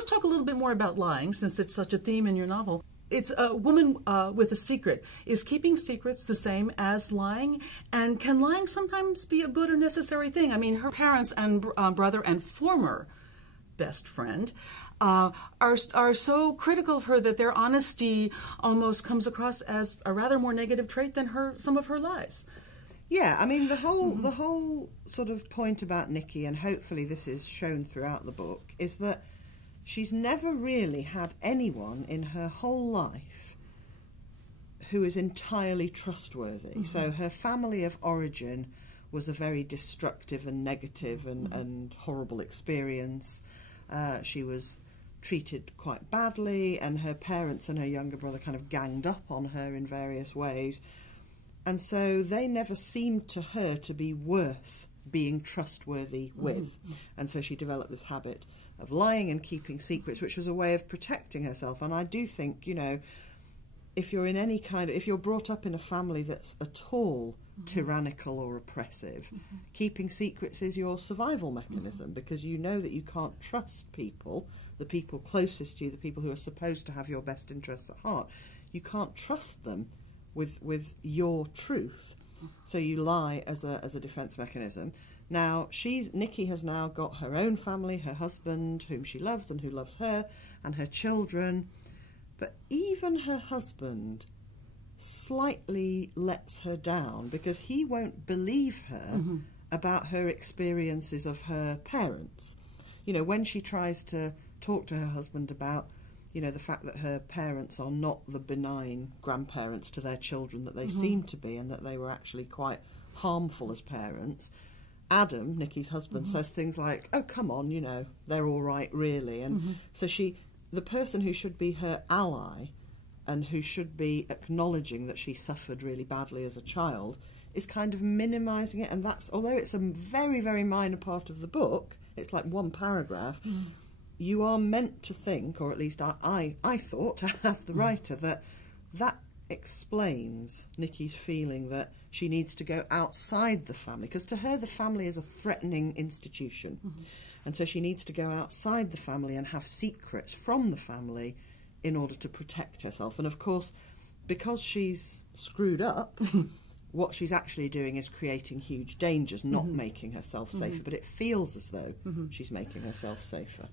let's talk a little bit more about lying, since it's such a theme in your novel. It's a woman with a secret. Is keeping secrets the same as lying? And can lying sometimes be a good or necessary thing? I mean, her parents and brother and former best friend are so critical of her that their honesty almost comes across as a rather more negative trait than some of her lies. Yeah, I mean, the whole sort of point about Nikki, and hopefully this is shown throughout the book, is that she's never really had anyone in her whole life who is entirely trustworthy. So her family of origin was a very destructive and negative and horrible experience. She was treated quite badly, and her parents and her younger brother kind of ganged up on her in various ways. And so they never seemed to her to be worth being trustworthy with. And so she developed this habit of lying and keeping secrets, which was a way of protecting herself. And I do think, you know, if you're in any if you're brought up in a family that's at all tyrannical or oppressive, keeping secrets is your survival mechanism, because you know that you can't trust people, the people closest to you, the people who are supposed to have your best interests at heart. You can't trust them with your truth, so you lie as a defense mechanism. Now Nikki has now got her own family, her husband, whom she loves and who loves her, and her children, but even her husband slightly lets her down, because he won't believe her about her experiences of her parents. You know, when she tries to talk to her husband about, you know, the fact that her parents are not the benign grandparents to their children that they seem to be, and that they were actually quite harmful as parents, Adam, Nikki's husband, says things like, oh, come on, you know, they're all right, really. And so the person who should be her ally and who should be acknowledging that she suffered really badly as a child is kind of minimising it. And that's, although it's a very, very minor part of the book, it's like one paragraph, you are meant to think, or at least I thought as the writer, that explains Nikki's feeling that she needs to go outside the family, because to her the family is a threatening institution. And so she needs to go outside the family and have secrets from the family in order to protect herself. And of course, because she's screwed up, what she's actually doing is creating huge dangers, not making herself safer, but it feels as though she's making herself safer.